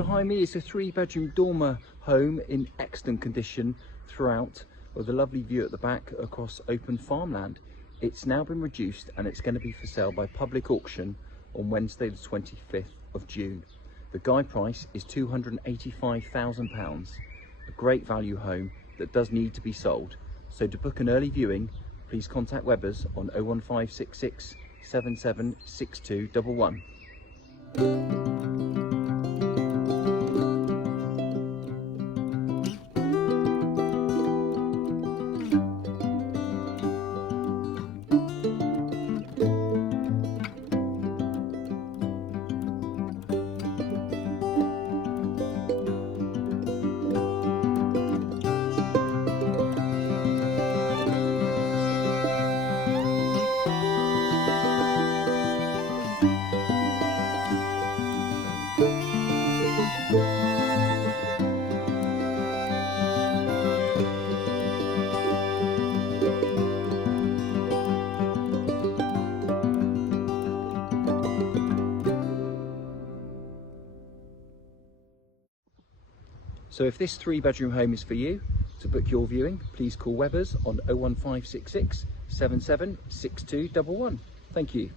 behind me is a 3-bedroom dormer home in excellent condition throughout, with a lovely view at the back across open farmland. It's now been reduced and it's going to be for sale by public auction on Wednesday the 25th of June. The guide price is £285,000, a great value home that does need to be sold. So to book an early viewing, please contact Webbers on 01566 776211. So if this 3-bedroom home is for you, to book your viewing, please call Webbers on 01566 776211. Thank you.